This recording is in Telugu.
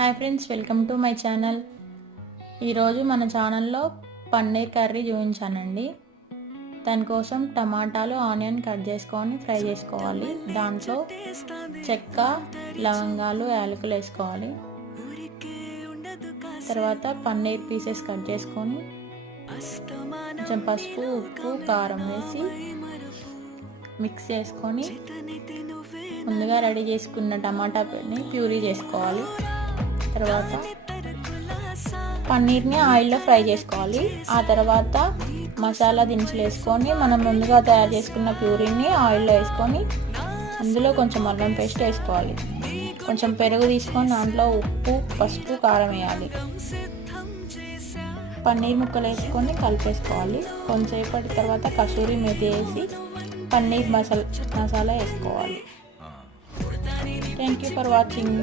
Hi friends, welcome to my channel. ఈరోజు మన ఛానల్లో పన్నీర్ కర్రీ చూపించానండి. దానికోసం టమాటాలు, ఆనియన్ కట్ చేసుకొని ఫ్రై చేసుకోవాలి. దాంట్లో చెక్క, లవంగాలు, యాలకులు వేసుకోవాలి. తర్వాత పన్నీర్ పీసెస్ కట్ చేసుకొని కొంచెం పసుపు, ఉప్పు, కారం వేసి మిక్స్ చేసుకొని ముందుగా రెడీ చేసుకున్న టమాటాని ప్యూరీ చేసుకోవాలి. తర్వాత పన్నీర్ని ఆయిల్లో ఫ్రై చేసుకోవాలి. ఆ తర్వాత మసాలా దినుసులు వేసుకొని మనం ముందుగా తయారు చేసుకున్న ప్యూరీని ఆయిల్లో వేసుకొని అందులో కొంచెం అల్లం పేస్ట్ వేసుకోవాలి. కొంచెం పెరుగు తీసుకొని దాంట్లో ఉప్పు, పసుపు, కారం వేయాలి. పన్నీర్ ముక్కలు వేసుకొని కలిపేసుకోవాలి. కొంచెంసేపటి తర్వాత కసూరి మేతి వేసి పన్నీర్ మసాలా వేసుకోవాలి. Thank you for watching.